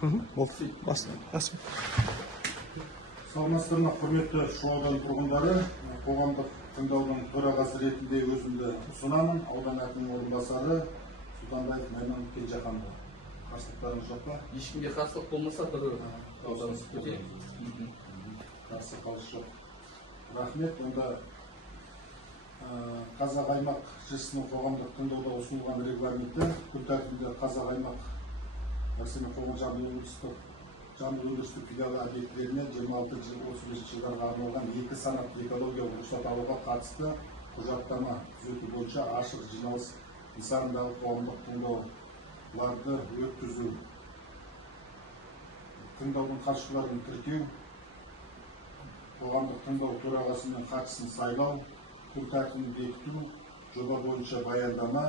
болды. Басты. Саламатсыздар ма, құрметті Шу ауданы тұрғындары, қоғамдық тыңдаудың төрағасы ретінде өзімді ұсынамын. Аудан әкімінің орынбасары Сұлтанбаев Майман Кенжеханұлы. Қарсылықтарыңыз жоқ па? Ешкімге қарсылық болмаса, бір дауыс көтерейік. Қарсы қалыс жоқ. Рахмет. Онда Қазақ аймақ жүйесінің қоғамдық тыңдауда ұсынылған регламенті күн тәртібінде Қазақ аймақ Акционерлік қоғамы жамбыл өндірістік филиалы объектілеріне 26-35 жылдарға арналған 2 санатты экологиялық рұқсат алуға қатысты құжаттама түзету бойынша ашық жиналыс нысанындағы қоғамдық тыңдауларды өткізу, тыңдаудың қатысушыларын тіркеу, қоғамдық тыңдау төрағасы мен хатшысын сайлау, күн тәртібін бекіту, жоба бойынша баяндама,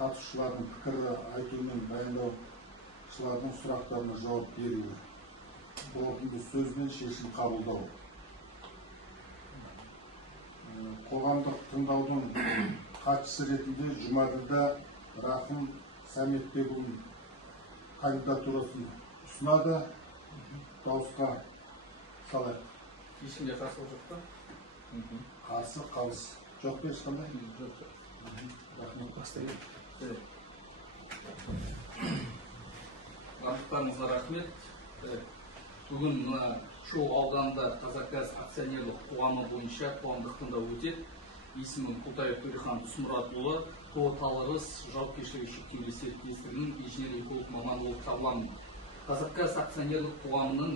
қатысушылардың пікірі айту мен баяндаушылардың сұрақтарына жауап беру, қорытынды сөз бен шешім қабылдау. Қоғамдық тыңдаудың хатшысы ретінде Жұмаділда Рахым Сәметбекұлының кандидатурасын ұсынады. Дауысқа салайық. Ешкімге қарсылық жоқ па? Қарсы қалыс жоқ па ешқандай? Жоқ. Рахмет. Бастайық. Барлықтарыңызға рахмет. Бүгін Шу ауданында Қазақгаз акционерлік қоғамы бойынша қоғамдық тыңдау өтеді. Есімім Құлтаев Төрехан Досмұратұлы, Талырыс жауапкершілігі шектеулі серіктестігінің инженер-эколог маманы болып табыламын. Қазақгаз акционерлік қоғамының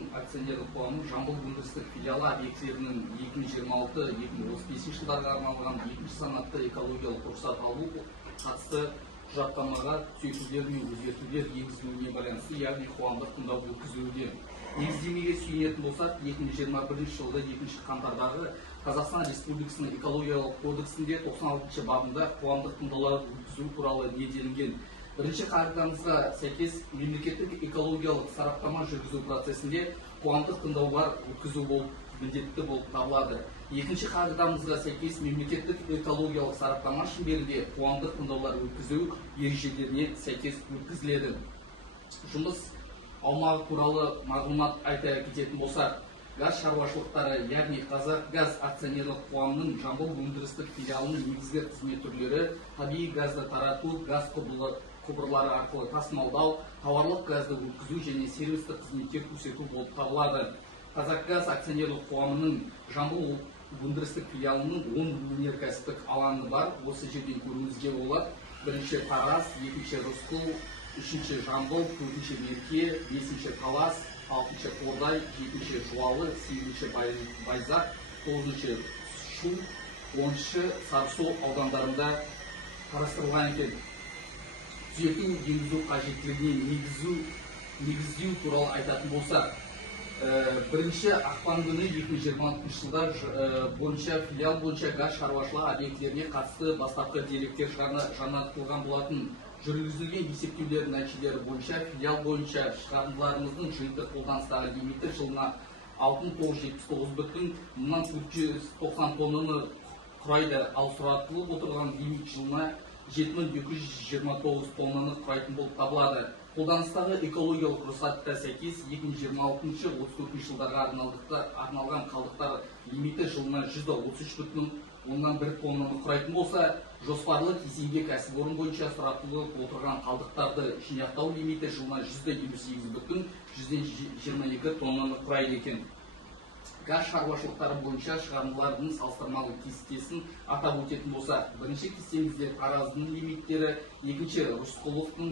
Жамбыл өндірістік филиалы объектілерінің 2026-2035 жылдарға арналған 2 санатты экологиялық рұқсат алу қатысты құжаттамаға түзетулер мен өзгертулер енгізілуіне байланысты, яғни қоғамдық тыңдау өткізілуде. Негіздемеге сүйенетін болсақ, 2021 жылы 2 қаңтардағы Қазақстан Республикасының экологиялық кодексінде 96 бабында қоғамдық тыңдаулар өткізу туралы неделінген. Бірінші қағидамызға сәйкес мемлекеттік экологиялық сараптама жүргізу процесінде қоғамдық тыңдаулар өткізу міндетті болып табылады. Екінші қағидамызға сәйкес мемлекеттік экологиялық сараптама шеңберінде қоғамдық тыңдаулар өткізу ережелеріне сәйкес өткізіледі. Жұмыс аумағы туралы мағлұмат айта кететін болсақ, газ шаруашылықтары, яғни Қазақгаз акционерлік қоғамының Жамбыл өндірістік филиалының негізгі қызмет түрлері табиғи газды тарату, газ құбырлары арқылы тасымалдау, тауарлық газды өткізу және сервистік қызметтер көрсету болып табылады. Қазақгаз акционерлік қоғамының Жамбыл өндірістік филиалының 10 өнеркәсіптік алаңы бар. Осы жерден көруіңізге болады. Бірінші Тараз, екінші Рысқұл, үшінші Жамбыл, төртінші Мерке, бесінші Талас, алтыншы Қордай, жетінші Жуалы, сегізінші Байзақ, тоғызыншы Шу, 10-шы Сарысу аудандарында қарастырылған екен. Түзету енгізу қажеттілігіне негіздеу туралы айтатын болсақ, бірінші ақпан күні 2026 жылдар бойынша филиал бойынша газ шаруашылығы объектілеріне қатысты бастапқы деректер жаңартылған болатын. Жүргізілген есептеулер нәтижелері бойынша филиал бойынша шығарындыларымыздың жиынтық қолданыстағы лимиті жылына 6979,490 тоннаны құрайды, ал сұратылып отырған лимит жылына 7229 тоннаны құрайтын болып табылады. Қолданыстағы экологиялық рұқсатқа сәйкес 2026-34 жылдарға арналған қалдықтар лимиті жылына 133,1 тоннаны құрайтын болса, жоспарлы кезеңде кәсіпорын бойынша сұратылып отырған қалдықтарды жинақтау лимиті жылына 158,122 тоннаны құрайды екен. Газ шаруашылықтары бойынша шығарындылардың салыстырмалы кестесін атап өтетін болса, бірінші кестемізде Тараздың лимиттері, екінші Рысқұловтың,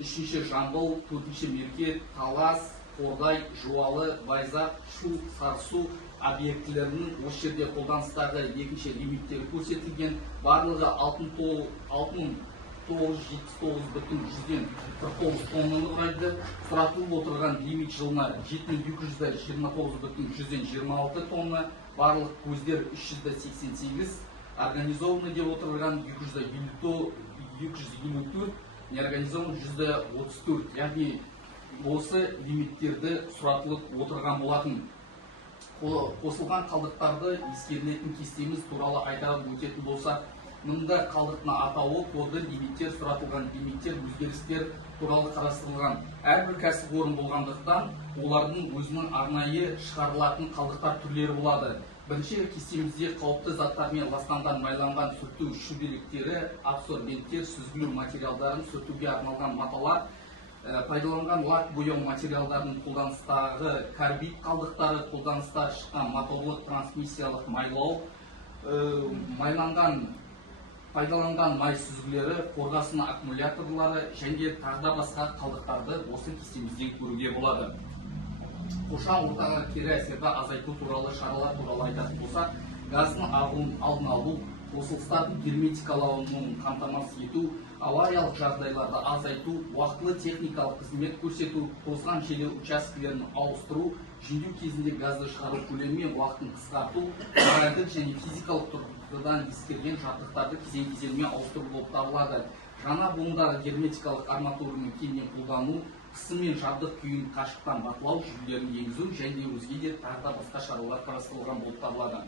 үшінші Жамбыл, төртінші Мерке, Талас, Қордай, Жуалы, Байзақ, Шу, Сарысу объектілерінің осы жерде қолданыстағы екінші лимиттері көрсетілген. Барлығы 6979,149 тоннаны құрайды. Сұратылып отырған лимит жылына 7229,126 тонна, барлық көздер 388, организованный деп отырған 254, неорганизован 134, яғни осы лимиттерді сұратылып отырған болатын. Қосылған қалдықтарды ескерілетін кестеміз туралы айта өтетін болса, Мұнда қалдықтың атауы, коды, лимиттер, сұратылған лимиттер, өзгерістер туралы қарастырылған. Әрбір кәсіпорын болғандықтан, олардың өзінің арнайы шығарылатын қалдықтар түрлері болады. Бірінші кестемізде қауіпті заттармен ластанған майланған сүрту шүберектері, абсорбенттер, сүзгілеу материалдарын сүртуге арналған маталар, пайдаланған лак бояу материалдарының қолданыстағы карбид қалдықтары, қолданыстан шыққан моторлық трансмиссиялық майлау, пайдаланған май сүзгілері, қорғасын аккумуляторлары және тағы басқа қалдықтарды осы кестемізден көруге болады. Қоршаған ортаға кері әсерді азайту туралы шаралар туралы айтатын болсақ, газдың ағуын алдын алу, қосылыстардың герметикалануын қамтамасыз ету, авариялық жағдайларды азайту, уақытылы техникалық қызмет көрсету, тозған жер учаскелерін ауыстыру, жөндеу кезінде газды шығару көлемі мен уақытын қысқарту, моральдық және физикалық тұрғыдан ескерген жабдықтарды кезең-кезеңмен ауыстыру болып табылады. Жаңа буындағы герметикалық арматураның кеңінен қолдану, қысым мен жабдық күйін қашықтан бақылау жүйелерін енгізу және өзге де тағы да басқа шаралар қарастырылған болып табылады.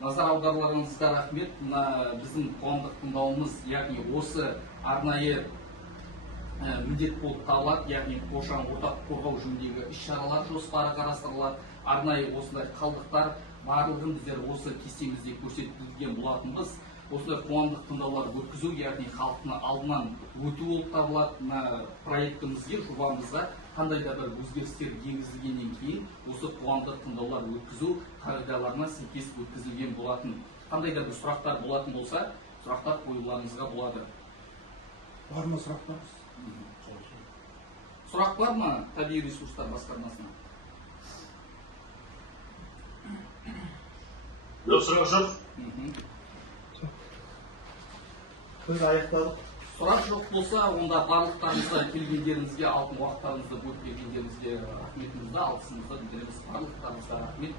Назар аударуларыңызға рахмет. Біздің қоғамдық тыңдауымыз, яғни осы арнайы міндет болып табылады, яғни қоршаған ортаны қорғау жөніндегі іс-шаралар жоспары қарастырылады. Арнайы осындай қалдықтар барлығын біздер осы кестемізде көрсетілген болатынбыз. Осылай қоғамдық тыңдаулар өткізу, яғни халықтың алдынан өту болып табылады. Проектімізге, жобамызға қандай да бір өзгерістер енгізілгеннен кейін осы қоғамдық тыңдаулар өткізу қағидаларына сәйкес өткізілген болатын. Қандай да бір сұрақтар болатын болса, сұрақтар қоюларыңызға болады. Бар ма сұрақтарыңыз? Сұрақ бар ма табиғи ресурстар басқармасына? Жоқ, сұрақ жоқ. Biz аяқтадық. Сұрақ жоқ болса, онда барлықтарыңызға келгендеріңізге, алтын уақыттарыңызды бөліп келгендеріңізге рахметімізді, алғысымызды білдіреміз. Барлықтарыңызға рахмет.